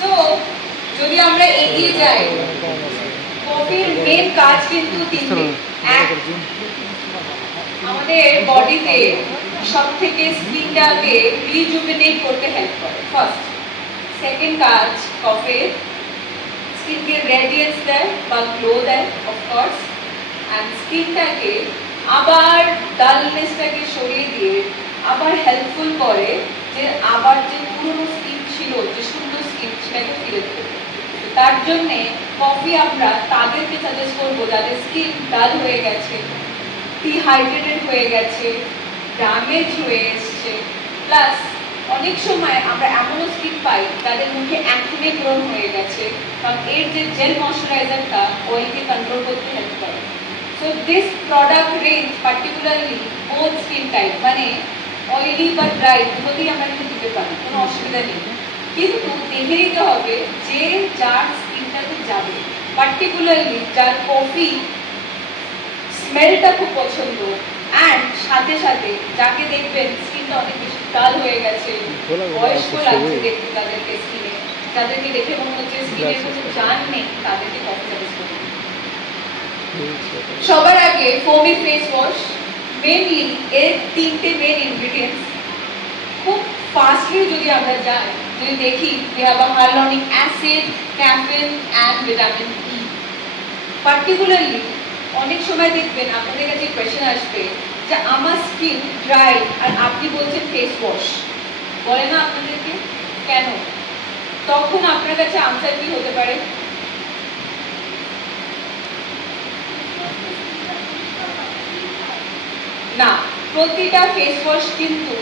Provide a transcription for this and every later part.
So যদি আমরা এগিয়ে যাই, কফির মেন কাজ কিন্তু তিনটে। এক, আমাদের বডিতে সব থেকে স্কিনটাকে রিজুভিনেট করতে হেল্প করে ফার্স্ট। সেকেন্ড কাজ, কফির স্কিনকে রেডিয়েন্স দেয় বা গ্লো দেয় অফকোর্স, অ্যান্ড স্কিনটাকে আবার ডালনেসটাকে সরিয়ে দিয়ে আবার হেল্পফুল করে যে আবার যে পুরনো স্কিন ছিল, যে সুন্দর স্কিন, সেটাকে ফিরে দেবে। তার জন্যে কফি আমরা তাদেরকে সাজেস্ট করবো যাদের স্কিন ডাল হয়ে গেছে, ডিহাইড্রেটেড হয়ে গেছে, ড্যামেজ হয়ে এসছে, প্লাস অনেক সময় আমরা এমনও স্কিন পাই তাদের মুখে অ্যাকনে প্রোন হয়ে গেছে, কারণ এর যে জেল ময়শ্চারাইজারটা অয়েলকে কন্ট্রোল করতে হেল্প করে। So this product range particularly both skin type, মানে অয়েলি বা ড্রাই দুটোতেই আমরা কিন্তু দিতে পারি, কোনো অসুবিধা নেই। কিন্তু দেখে নিতে হবে যে যার স্কিনটাতে যাবে, পার্টিকুলারলি যার কফি স্মেলটা খুব পছন্দ, অ্যান্ড সাথে সাথে যাকে দেখবেন স্কিনটা অনেক বেশি ডাল হয়ে গেছে, বয়স্ক লাগছে দেখতে তাদেরকে স্কিনে, যাদেরকে দেখে মনে হচ্ছে স্কিনের কোনো জান নেই, তাদেরকে কফি সাজেস্ট করব। সবার আগে ফোমি ফেস ওয়াশ, মেনলি এর তিনটে মেন ইনগ্রেডিয়েন্টস। খুব ফাস্টলি যদি আমরা যাই, যদি দেখি we have a hyaluronic acid, caffeine and vitamin E. Particularly অনেক সময় দেখবেন আপনাদের কাছে কোয়েশ্চেন আসবে যে আমার স্কিন ড্রাই আর আপনি বলছেন ফেস ওয়াশ, বলে না আপনাদেরকে কেন? তখন আপনার কাছে আনসার কি হতে পারে? না, প্রতিটা ফেস ওয়াশ কিন্তু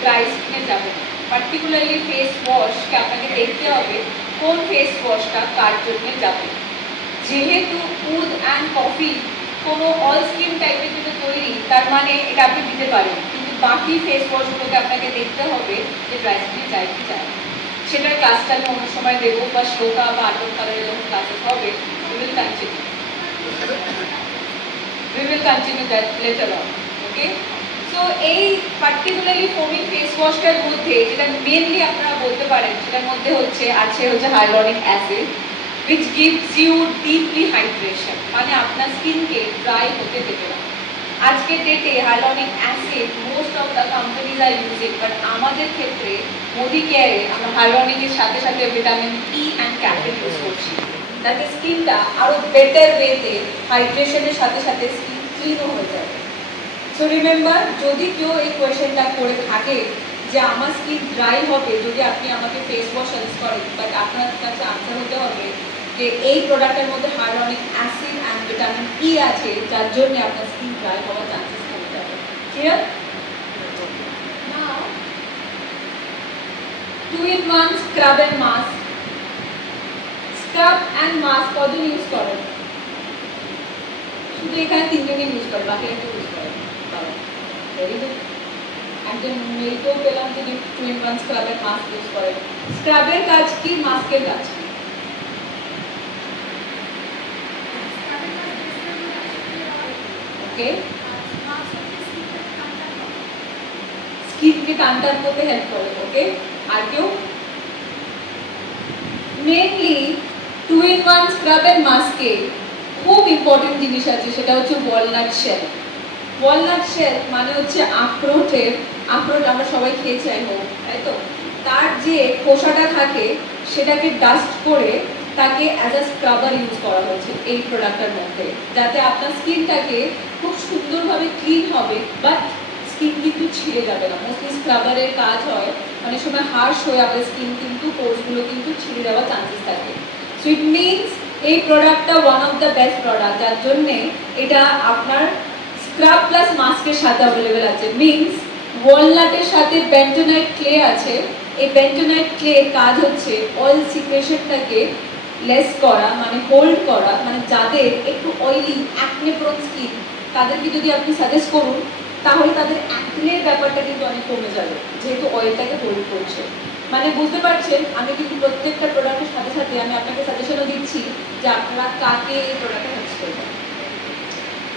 ড্রাই স্কিনে যাবে না। পার্টিকুলারলি ফেস ওয়াশকে আপনাকে দেখতে হবে কোন ফেস ওয়াশটা কার জন্য যাবে। যেহেতু উড অ্যান্ড কফি কোনো অল স্কিন টাইপের জন্য তৈরি, তার মানে এটা আপনি দিতে পারেন, কিন্তু বাকি ফেস ওয়াশগুলোকে আপনাকে দেখতে হবে যে ড্রাই স্কিনে যায় কি যায়। সেটার ক্লাসটা আমি অন্য সময় দেবো, বা শ্লোকা বা আটক কালারের যখন ক্লাসেস হবে we will continue that later on. Okay? So এই পার্টিকুলারলি ফোমিং ফেস ওয়াশটার মধ্যে যেটা মেনলি আপনারা বলতে পারেন, সেটার মধ্যে আছে হাইয়ালুরনিক acid, which gives you deeply hydration, মানে আপনার স্কিনকে ড্রাই হতে দেবে না। আজকের ডেটে hyaluronic acid most of the companies are using, but আমাদের ক্ষেত্রে মোদি কেয়ারে আমরা হাইয়ালুরনিকের সাথে সাথে vitamin E and caffeine use করছি, যাতে স্কিনটা আরো বেটার ওয়েতে হাইড্রেশনের সাথে সাথে স্কিন ক্লিনও হয়ে যাবে। সো রিমেম্বার, যদি কেউ এই কোয়েশ্চেনটা করে থাকে যে আমার স্কিন ড্রাই হবে যদি আপনি আমাকে ফেস ওয়াশ সাজেস্ট করেন, বাট আপনার কাছে আনসার হতে হবে যে এই প্রোডাক্টের মধ্যে হাইয়ালুরনিক অ্যাসিড অ্যান্ড ভিটামিন ই আছে, যার জন্য আপনার স্কিন ড্রাই হওয়ার চান্সেস কমে যাবে। Clear? Now 2-in-1 scrub and mask. Scrub and mask কজন ইউজ করেন? শুধু এখানে তিনজনই ইউজ করে, বাকি একটা ইউজ করে। Very good. একজন মেয়েকেও পেলাম যিনি 2-in-1 scrub and mask use করে। স্ক্রাবের কাজ কি, মাস্কের কাজ কি? ওকে, স্কিনকে টানটান করতে হেল্প করে। ওকে, আর কেউ? মেনলি 2-in-1 স্ক্রাব এন্ড মাস্কে খুব ইম্পর্টেন্ট জিনিস আছে, সেটা হচ্ছে ওয়ালনাট শেল। ওয়ালনাট শেল মানে হচ্ছে আখরোট আমরা সবাই খেয়ে চাই হোক, তাই তো? তার যে খোসাটা থাকে সেটাকে ডাস্ট করে তাকে অ্যাজ আ স্ক্রাবার ইউজ করা হয়েছে এই প্রোডাক্টের মধ্যে, যাতে আপনার স্কিনটাকে খুব সুন্দরভাবে ক্লিন হবে, বাট স্কিন কিন্তু ছিঁড়ে যাবে না। মোস্টলি স্ক্রাবারের কাজ হয় অনেক সময় হার্শ হয়ে আপনার স্কিন কিন্তু পোর্সগুলো কিন্তু ছিঁড়ে যাওয়ার চান্সেস থাকে। সো ইট মিনস এই প্রোডাক্টটা one of the best product, যার জন্যে এটা আপনার স্ক্রাব প্লাস মাস্কের সাথে অ্যাভেলেবেল আছে। মিনস ওয়ালনাটের সাথে বেন্টোনাইট ক্লে আছে। এই বেন্টোনাইট ক্লের কাজ হচ্ছে অয়েল সিক্রেশনটাকে লেস করা, মানে হোল্ড করা, মানে যাদের একটু অয়েলি অ্যাকনে প্রোন স্কিন তাদেরকে যদি আপনি সাজেস্ট করুন তাহলে তাদের অ্যাকনের ব্যাপারটা কিন্তু অনেক কমে যাবে, যেহেতু অয়েলটাকে হোল্ড করছে। মানে বুঝতে পারছেন, আমি কিন্তু প্রত্যেকটা প্রোডাক্টের সাথে সাথে আমি আপনাকে সাজেশনও দিচ্ছি যে আপনারা কাকে এই প্রোডাক্টটা ইউজ করবেন।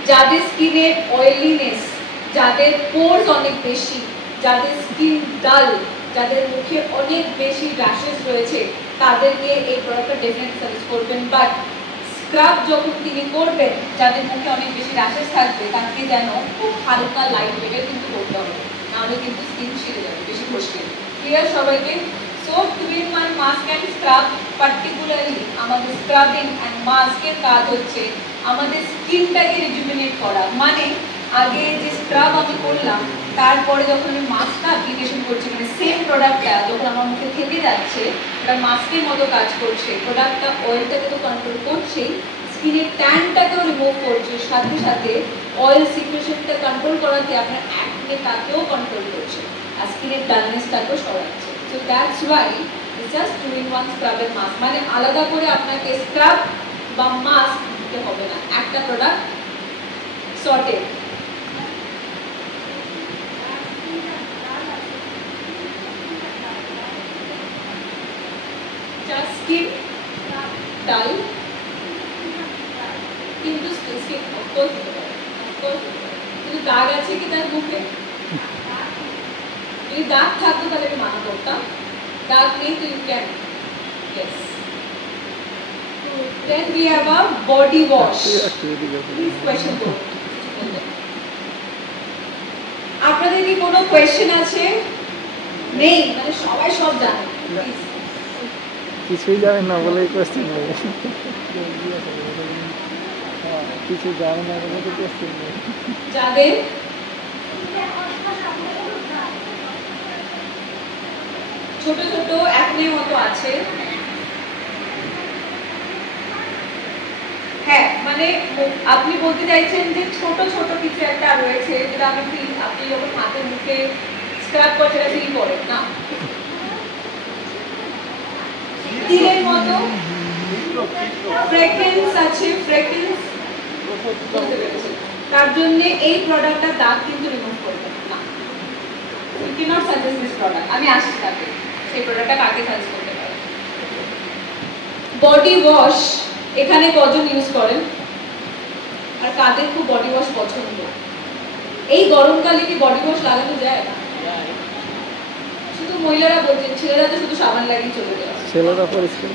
যাদের স্কিনের অয়েলিনেস, যাদের পোর্স অনেক বেশি, যাদের স্কিন ডাল, যাদের মুখে অনেক বেশি র্যাশেস রয়েছে তাদেরকে এই প্রোডাক্টটা ডেফিনেটলি সাজেস্ট করবেন। বাট স্ক্রাব যখন তিনি করবেন যাদের মুখে অনেক বেশি র্যাশেস থাকবে তাকে যেন খুব হালকা লাইট লেভেল কিন্তু করতে হবে, নাহলে কিন্তু স্কিন ছিঁড়ে যাবে বেশি ঘষলে। ক্লিয়ার সবাইকে? So 2-in-1 mask and scrub, particularly আমাদের স্ক্রাবিং অ্যান্ড মাস্কের কাজ হচ্ছে আমাদের স্কিনটাকে রিজুভিনেট করা। মানে আগে যে স্ক্রাব আমি করলাম তারপরে যখন আমি মাস্কটা অ্যাপ্লিকেশন করছি, মানে সেম প্রোডাক্টটা যখন আমার মুখে থেকে যাচ্ছে ওটা মাস্কের মতো কাজ করছে, প্রোডাক্টটা অয়েলটাকে তো কন্ট্রোল করছেই, স্কিনের ট্যানটাকেও রিমুভ করছে, সাথে সাথে অয়েল সিক্রেশনটা কন্ট্রোল করাতে আপনার অ্যাকনে তাকেও কন্ট্রোল করছে আর স্কিনের ডালনেসটাকেও সরাচ্ছে। So that's why it's just 2-in-1 scrub and mask. মানে আলাদা করে আপনাকে স্ক্রাব বা মাস্ক দিতে হবে না, একটা প্রোডাক্ট সর্টেড। স্কিন ডাল কিন্তু স্কিন অফকোর্স কিন্তু দাগ আছে কি তার মুখে? যদি দাগ থাকতো তাহলে আমি মানা করতাম, দাগ নেই তো you can. Yes. Then we have a body wash. Please question করুন। আপনাদের কি কোনো কোয়েশ্চেন আছে? নেই মানে সবাই সব জানে? কিছুই জানেন না বলেই কোয়েশ্চেন নেই, কিছু জানেন না বলে তো কোয়েশ্চেন নেই। যাদের ছোট ছোট অ্যাকনের মতো আছে, হ্যাঁ মানে আপনি বলতে চাইছেন যে ছোট ছোট কিছু একটা রয়েছে যেটা আপনি যখন হাতে মুখে স্ক্রাব করছেন সেটা ফিল করেন না, তিলের মতো ফ্রেগ্রেন্স আছে, ফ্রেগ্রেন্স তার জন্য এই প্রোডাক্টটা দাগ কিন্তু রিমুভ করবে না। You cannot suggest this product. আমি আসছি তাকে সেই প্রোডাক্টটা কাকে সাজেস্ট করতে পারে। বডি ওয়াশ এখানে কজন ইউজ করেন আর কাদের খুব বডি ওয়াশ পছন্দ? এই গরমকালে কি বডি ওয়াশ লাগানো যায় না? শুধু মহিলারা বলছেন, ছেলেরা তো শুধু সাবান লাগিয়ে চলে যায়। ছেলেরা পরিষ্কার।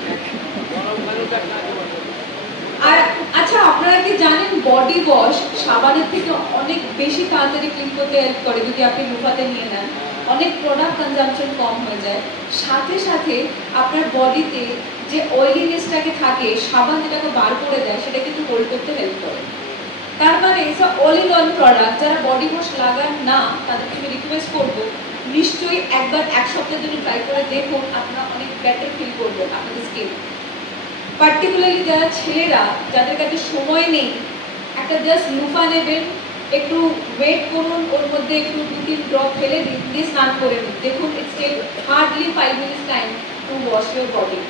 আর আচ্ছা আপনারা কি জানেন বডি ওয়াশ সাবানের থেকে অনেক বেশি তাড়াতাড়ি ক্লিন করতে হেল্প করে যদি আপনি লুফাতে নিয়ে নেন, অনেক প্রোডাক্ট কনজাম্পশন কম হয়ে যায়, সাথে সাথে আপনার বডিতে যে অয়েলিনেসটাকে থাকে সাবান যেটাকে বার করে দেয় সেটা কিন্তু হোল্ড করতে হেল্প করে। তার মানে it's a all in one product. যারা বডি ওয়াশ লাগান না তাদেরকে আমি রিকোয়েস্ট করবো নিশ্চয়ই একবার এক সপ্তাহের জন্য ট্রাই করে দেখুন, আপনারা অনেক বেটার ফিল করবেন আপনাদের স্কিন। পার্টিকুলারলি যারা ছেলেরা যাদের কাছে সময় নেই, একটা জাস্ট লুফা নেবেন, একটু ওয়েট করুন, ওর মধ্যে একটু 2-3 ড্রপ ফেলে দিন, দিয়ে স্নান করে নিন, দেখুন it's take hardly 5 minutes time to wash your body.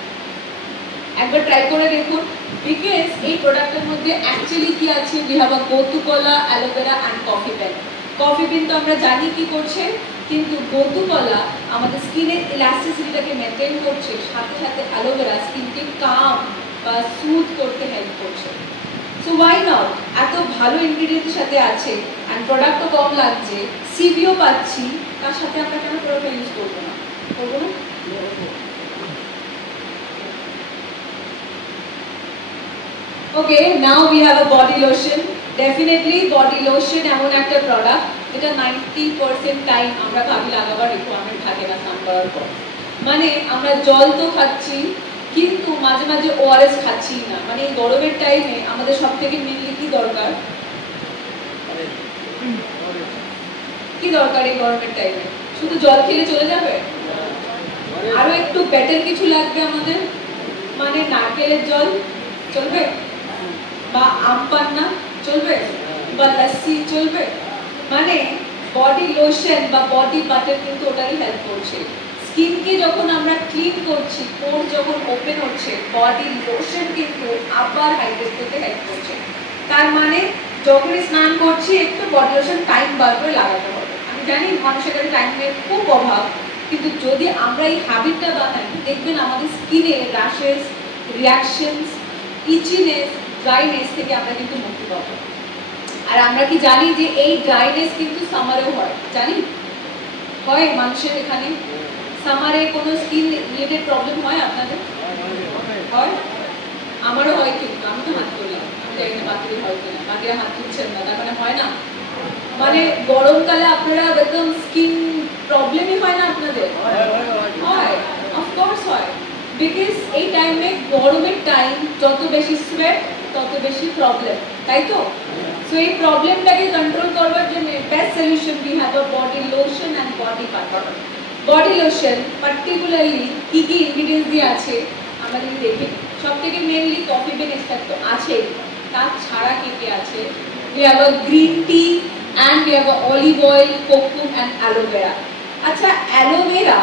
একবার ট্রাই করে দেখুন, বিকজ এই প্রোডাক্টের মধ্যে অ্যাকচুয়ালি কি আছে, we have a gotu kola, aloe vera and coffee bean. Coffee bean তো আমরা জানি কি করছে, কিন্তু গোতুকলা আমাদের স্কিনের ইলাস্টিসিটিটাকে মেনটেন করছে, সাথে সাথে অ্যালোভেরা স্কিনকে কাম বা স্মুথ করতে হেল্প করছে। So why not? এত ভালো ইনগ্রিডিয়েন্টের সাথে আছে অ্যান্ড প্রোডাক্টও কম লাগছে, সিভিও পাচ্ছি, তার সাথে আমরা কেন প্রোডাক্ট ইউজ করবো না? করবো না? Okay, now we have a body lotion. Definitely body lotion এমন একটা প্রোডাক্ট যেটা 90% টাইম আমরা ভাবি লাগাবার রিকোয়ারমেন্ট থাকে না স্নান করার পর। মানে আমরা জল তো খাচ্ছি কিন্তু মাঝে মাঝে ওআরএস খাচ্ছি না। মানে এই গরমের টাইমে আমাদের সব থেকে মেনলি কি দরকার? কি দরকার এই গরমের টাইমে? শুধু জল খেলে চলে যাবে? আরো একটু বেটার কিছু লাগবে আমাদের। মানে নারকেলের জল চলবে, বা আম পান্না চলবে, বা লস্যি চলবে। মানে বডি লোশন বা বডি বাটার কিন্তু ওটারই হেল্প করছে। স্কিনকে যখন আমরা ক্লিন করছি, পোর যখন ওপেন হচ্ছে, বডি লোশন কিন্তু আবার হাইড্রেট করতে হেল্প করছে। তার মানে যখনই স্নান করছি একটু বডি লোশন টাইম বার করে লাগাতে হবে। আমি জানি মানুষের কাছে টাইমের খুব অভাব, কিন্তু যদি আমরা এই হ্যাবিটটা বানাই দেখবেন আমাদের স্কিনে র্যাশেস, রিয়াকশনস, ইচিনেস, ড্রাইনেস থেকে আমরা কিন্তু মুক্তি পাবো। আর আমরা কি জানি যে এই ড্রাইনেস কিন্তু সামারেও হয়? জানি হয় মানুষের এখানে সামারে কোনো স্কিন রিলেটেড প্রবলেম হয় আপনাদের? হয়? আমারও হয়, কিন্তু আমি তো হাত তুললাম, আমি জানি না বাকিদের হয় কিনা, বাকিরা হাত তুলছেন না, তার মানে হয় না? মানে গরমকালে আপনারা একদম স্কিন প্রবলেমই হয় না আপনাদের? হয়, অফকোর্স হয়, বিকজ এই টাইমে, গরমের টাইম, যত বেশি সোয়েট তত বেশি প্রবলেম, তাই তো? সো এই প্রবলেমটাকে কন্ট্রোল করবার জন্য best solution we have a body lotion and body butter. Body lotion particularly কি কি ইনগ্রিডিয়েন্টস দিয়ে আছে আমরা যদি দেখি, সব থেকে মেনলি কফি বিন এক্সট্রাক্ট তো আছেই, তাছাড়া কি কি আছে? we have a green tea and we have a olive oil, cocoa and aloe vera. আচ্ছা, অ্যালোভেরা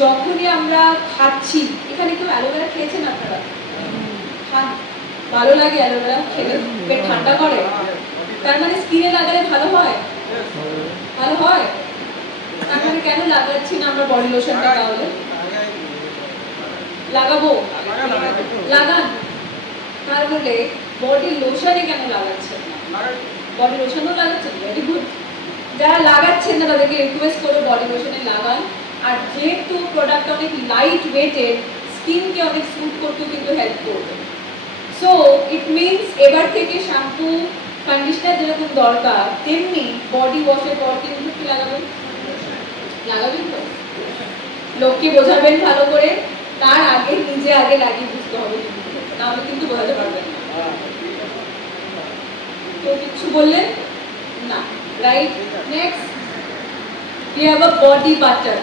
যখনই আমরা খাচ্ছি, এখানে কেউ অ্যালোভেরা খেয়েছেন আপনারা? খান? ভালো লাগে অ্যালোভেরা খেলে? পেট ঠান্ডা করে? তার মানে স্কিনে লাগালে ভালো হয়? ভালো হয়? তার মানে কেন লাগাচ্ছি না আমরা বডি লোশনটা? তাহলে লাগাবো, লাগান। তাহলে বডি লোশনে কেন লাগাচ্ছেন না? বডি লোশনও লাগাচ্ছেন, ভেরি গুড। যারা লাগাচ্ছেন না তাদেরকে রিকোয়েস্ট করো বডি লোশনে লাগান। আর যেহেতু প্রোডাক্ট অনেক লাইট ওয়েটেড, স্কিনকে অনেক স্মুথ করতেও কিন্তু হেল্প করবে। সো ইট মিনস এবার থেকে শ্যাম্পু কন্ডিশনার যেরকম দরকার, তেমনি বডি ওয়াশের পর কিন্তু কি লাগাবেন? লাগাবেন তো? লোককে বোঝাবেন ভালো করে, তার আগে নিজে আগে লাগিয়ে বুঝতে হবে, নাহলে কিন্তু বোঝাতে পারবেন না। তো কিছু বললেন না, right? Next we have a body butter.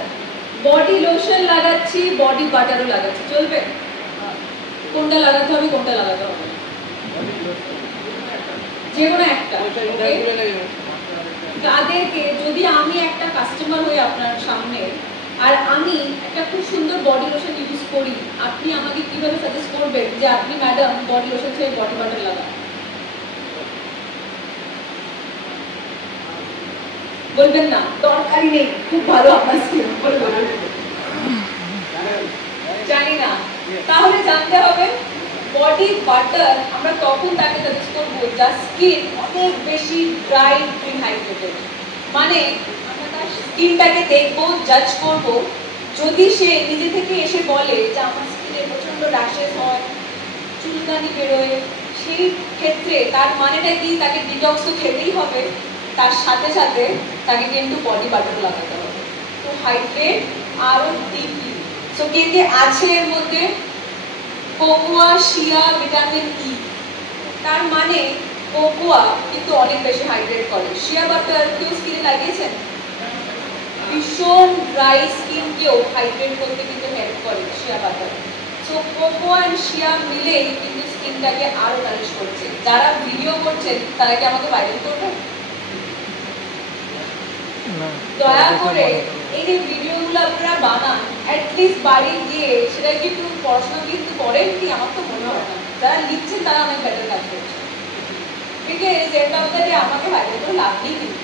Body lotion লাগাচ্ছি, বডি বাটারও লাগাচ্ছি, চলবে? কোনটা লাগাতে হবে, কোনটা লাগাতে হবে? যে কোনো একটা। তাদেরকে, যদি আমি একটা কাস্টমার হই আপনার সামনে, আর আমি একটা খুব সুন্দর বডি লোশন ইউজ করি, আপনি আমাকে কিভাবে সাজেস্ট করবেন যে আপনি ম্যাডাম বডি লোশন ছেড়ে বডি বাটার লাগান? বলবেন না দরকারই নেই, খুব ভালো আপনার স্কিন, জানি না। তাহলে জানতে হবে বডি বাটার আমরা তখন তাকে সাজেস্ট করবো যার স্কিন অনেক বেশি ড্রাই, ডিহাইড্রেটেড। মানে আমরা তার স্কিনটাকে দেখবো, জাজ করব। যদি সে নিজে থেকে এসে বলে যে আমার স্কিনে প্রচন্ড র্যাশেস হয়, চুলকানি বেরোয়, সেই ক্ষেত্রে তার মানেটা কি? তাকে ডিটক্স তো খেতেই হবে, তার সাথে সাথে তাকে কিন্তু বডি বাটার লাগাতে হবে, তো হাইড্রেট আরো ডিপলি। সো কে কে আছে এর মধ্যে? কোকোয়া, শিয়া, ভিটামিন ই। তার মানে কোকোয়া কিন্তু অনেক বেশি হাইড্রেট করে। শিয়া বাটার কেউ স্কিনে লাগিয়েছেন? ভীষণ ড্রাই স্কিনকেও হাইড্রেট করতে কিন্তু হেল্প করে shea butter. So cocoa and shea মিলেই কিন্তু স্কিনটাকে আরো নারিশ করছে। যারা ভিডিও করছেন তারা কি আমাকে ভাইরাল করবেন? দয়া করে এই যে ভিডিওগুলো আপনারা বানান, অ্যাটলিস্ট বাড়ি গিয়ে সেটা কি একটু পড়াশোনা কিন্তু করেন কি? আমার তো মনে হয় না। যারা লিখছেন তারা অনেক বেটার কাজ করছে, because end of the day আমাকে ভাইরাল করে লাভ নেই কিন্তু।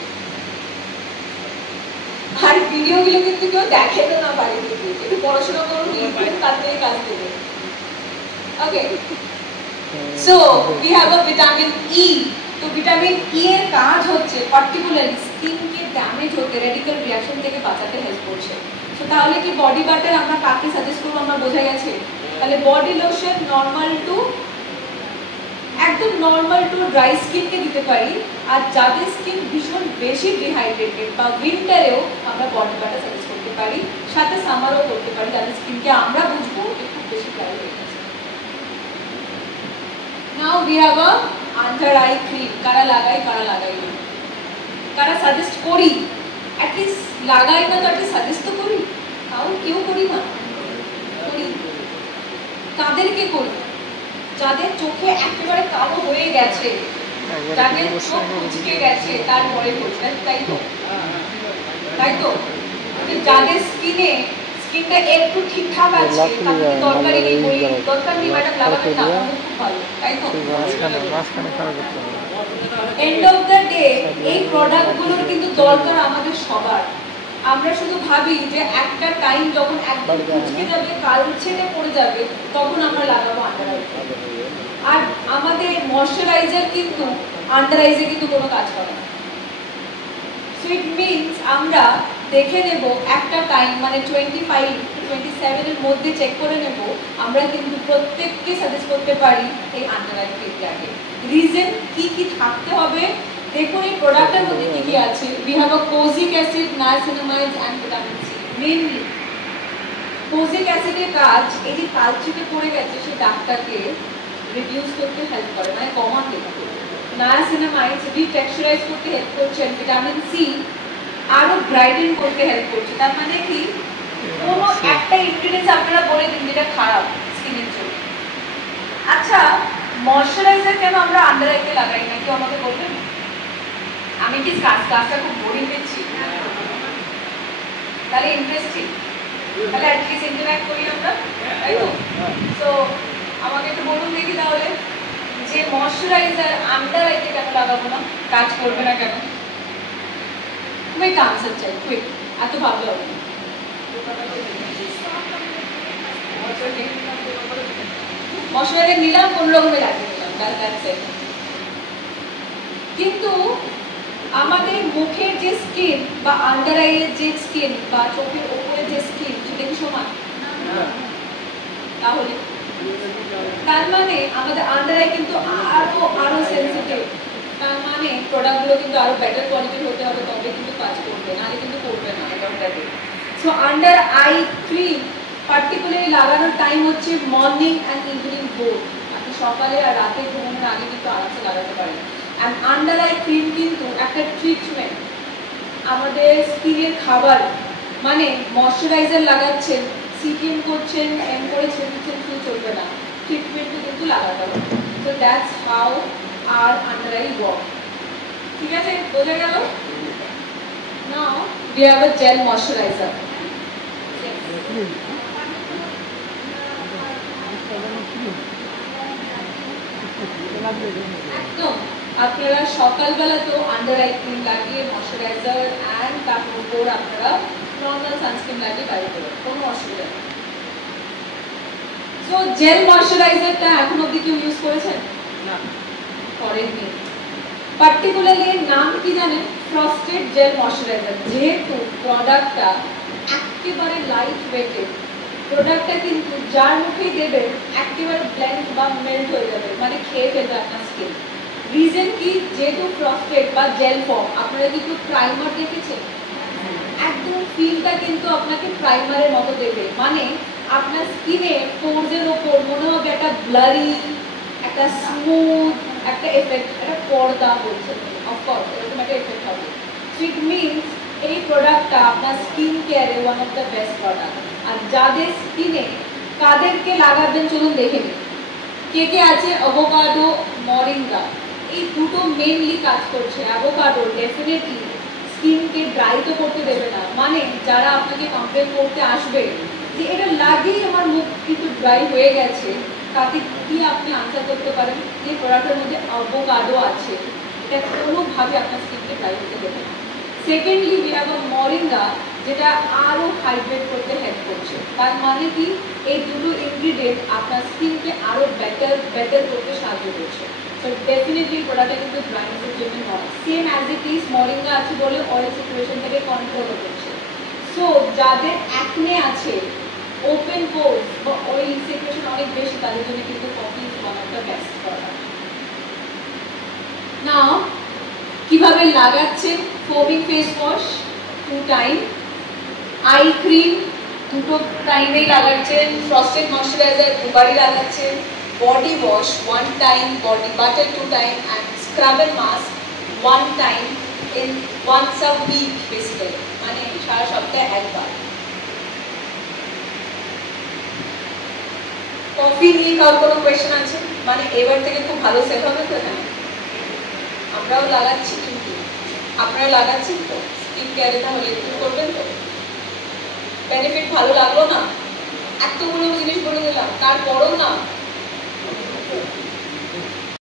আর ভিডিওগুলো কিন্তু কেউ দেখে না বাড়িতে গিয়ে, একটু পড়াশোনা করুন, লিখবেন, তাড়াতাড়ি কাজ দেবে। Okay, so we have a vitamin E. তো ভিটামিন ই এর কাজ হচ্ছে পার্টিকুলারলি স্কিনকে ড্যামেজ হতে, রেডিক্যাল রিঅ্যাকশন থেকে বাঁচাতে হেল্প করছে। সো তাহলে কি বডি বাটার আমরা কাকে সাজেস্ট করবো আমরা বোঝা গেছে? তাহলে বডি লোশন নরমাল টু, একদম নরমাল টু ড্রাই স্কিনকে দিতে পারি। আর যাদের স্কিন ভীষণ বেশি ডিহাইড্রেটেড বা উইন্টারেও আমরা বডি বাটার সাজেস্ট করতে পারি, সাথে সামারও করতে পারি, যাদের স্কিনকে আমরা বুঝবো যে খুব বেশি ড্রাই হয়ে গেছে। নাও we have a under eye cream. কারা লাগাই, কারা লাগাই না? কারা সাজেস্ট করি? অ্যাটলিস্ট লাগাই না তো অ্যাটলিস্ট সাজেস্ট তো করি। তাও কেউ করি না, করি। কাদেরকে করি? যাদের চোখে একেবারে কালো হয়ে গেছে, যাদের চোখ কুচকে গেছে, তারপরে বলছেন, তাই তো? তাই তো? যাদের স্কিনটা একটু ঠিকঠাক আছে, তাদের দরকারই নেই, বলি দরকার নেই ম্যাডাম লাগাবেন না, খুব ভালো, তাই তো? এন্ড অফ দ্য ডে এই প্রোডাক্টগুলোর কিন্তু দরকার আমাদের সবার। আমরা শুধু ভাবি যে একটা টাইম যখন একদম কুচকে যাবে, কালচেটে পড়ে যাবে, তখন আমরা লাগাবো আন্ডার আই। আর আমাদের ময়শ্চারাইজার কিন্তু আন্ডার আইজে কিন্তু কোনো কাজ করে না। সো ইট মিনস আমরা দেখে নেব একটা টাইম মানে 25-27 এর মধ্যে চেক করে নেব, আমরা কিন্তু প্রত্যেককে সাজেস্ট করতে পারি এই আন্ডার আই ক্রিমকে আগে। রিজন কি কি থাকতে হবে দেখুন, এই প্রোডাক্টের মধ্যে কি কি আছে। We have a kojic acid, niacinamide and vitamin C. Mainly kojic অ্যাসিডের কাজ এই যে কালচিতে পড়ে গেছে সেই দাগটাকে রিডিউস করতে হেল্প করে, মানে কমাতে। নায়াসিনামাইড রিটেক্সচারাইজ করতে হেল্প করছে, ভিটামিন সি আরো ব্রাইটেন করতে হেল্প করছে। তার মানে কি কোনো একটা ইনগ্রেডিয়েন্টস আপনারা বলে দিন যেটা খারাপ স্কিনের জন্য। আচ্ছা, ময়শ্চারাইজার কেন আমরা আন্ডার আইতে লাগাই না, কেউ আমাকে বলবেন? আমি কি কাজটা খুব বোরিং দিচ্ছি? তাহলে ইন্টারেস্টিং, তাহলে অ্যাটলিস্ট ইন্টারঅ্যাক্ট করি আমরা, তাই তো? তো আমাকে একটু বলুন দেখি তাহলে, যে ময়শ্চারাইজার আন্ডার আইতে কেন লাগাবো না, কাজ করবে না কেন? কুইক আনসার চাই, কুইক, এত ভাবলে হবে না। ময়শ্চারাইজার নিলাম, কোনো রকমে লাগিয়ে নিলাম, দ্যাটস ইট। কিন্তু আমাদের মুখের যে স্কিন বা আন্ডার আইয়ের যে স্কিন বা চোখের ওপরের যে স্কিন, সেটা কি সমান? তাহলে তার মানে আমাদের আন্ডার আই কিন্তু আরো সেন্সিটিভ। তার মানে প্রোডাক্টগুলো কিন্তু আরো বেটার কোয়ালিটির হতে হবে, তবে কিন্তু কাজ করবে, নাহলে কিন্তু করবে না এটাকে। So under eye cream particularly লাগানোর টাইম হচ্ছে মর্নিং অ্যান্ড ইভিনিং বোথ। আপনি সকালে আর রাতে ঘুমানোর আগে কিন্তু আরামসে লাগাতে পারেন। অ্যান্ড আন্ডার আই ক্রিম কিন্তু একটা ট্রিটমেন্ট, আমাদের স্কিনের খাবার, মানে ময়শ্চারাইজার লাগাচ্ছেন, সিটিএম করছেন, এম করে ছেড়ে দিচ্ছেন, শুধু চলবে না, ট্রিটমেন্টও কিন্তু লাগাতে হবে। So that's how are under eye work. ঠিক আছে, বোঝা গেল? নাও we have a jail moisturiser. একদম আপনারা সকালবেলা তো আন্ডার আই ক্রিম লাগিয়ে ময়শ্চারাইজার অ্যান্ড তারপর উপর আপনারা নর্মাল সানস্ক্রিন লাগিয়ে বাইরে করবেন, কোনো অসুবিধা নেই। সো জেল ময়শ্চারাইজারটা এখন অবধি কেউ ইউজ করেছেন? না, করেননি। পার্টিকুলারলি এর নাম কি জানেন? Frosted jail moisturiser. যেহেতু প্রোডাক্টটা একেবারে লাইট ওয়েটেড, প্রোডাক্টটা কিন্তু যার মুখেই দেবেন একেবারে ব্ল্যান্ড বা মেল্ট হয়ে যাবে, মানে খেয়ে ফেলবে আপনার স্কিন। রিজন কি? যেহেতু ফ্রস্টেড বা জেল ফর্ম, আপনারা কি একটু প্রাইমার দেখেছেন? একদম ফিলটা কিন্তু আপনাকে প্রাইমারের মতো দেবে, মানে আপনার স্কিনে পোরসের ওপর মনে হবে একটা ব্লারি, একটা স্মুথ একটা এফেক্ট, একটা পর্দা বলছে, অফকোর্স এরকম একটা এফেক্ট হবে। সো ইট মিনস এই প্রোডাক্টটা আপনার স্কিন কেয়ারে one of the best product. আর যাদের স্কিনে কাদেরকে লাগাবেন চলুন দেখে নিন। কে কে আছে? অ্যাভোকাডো, মরিঙ্গা, এই দুটো মেইনলি কাজ করছে। অ্যাভোকাডো ডেফিনেটলি স্কিনকে ড্রাই তো করতে দেবে না, মানে যারা আপনাকে কমপ্লেন করতে আসবে যে এটা লাগিয়েই আমার মুখ কিন্তু ড্রাই হয়ে গেছে, তাতে কি আপনি আনসার করতে পারেন যে প্রোডাক্টের মধ্যে অ্যাভোকাডো আছে, এটা কোনোভাবে আপনার স্কিনকে ড্রাই হতে দেবে না। Secondly we have a moringa, যেটা আরও হাইড্রেট করতে হেল্প করছে। তার মানে কি এই দুটো ইনগ্রিডিয়েন্ট আপনার স্কিনকে আরও বেটার করতে সাহায্য করছে। সো ডেফিনেটলি প্রোডাক্টটা কিন্তু ড্রাইনেসের জন্য নয়, same as it is moringa আছে বলে অয়েল সিচুয়েশনটাকে কন্ট্রোল করছে। সো যাদের অ্যাকনে আছে, ওপেন পোর্স বা অয়েল সিচুয়েশন অনেক বেশি, তাদের জন্য কিন্তু coffee is one of the best product. Now কিভাবে লাগাচ্ছেন? Foaming face wash 2 time, eye cream 2 টাইমেই লাগাচ্ছেন, ফ্রস্টেড ময়শ্চারাইজার 2 বারই লাগাচ্ছেন, body wash 1 time, body butter 2 time and scrub and mask 1 time in once a week basically, মানে সারা সপ্তাহে একবার। Coffee নিয়ে কার কোনো কোয়েশ্চেন আছে? মানে এবার থেকে খুব ভালো সেল হবে তো? হ্যাঁ, আমরাও লাগাচ্ছি, কিন্তু আপনারা লাগাচ্ছেন তো স্কিন কেয়ারে, তাহলে একটু করবেন তো? বেনিফিট ভালো লাগলো না? এতগুলো জিনিস বলে দিলাম, তারপরও না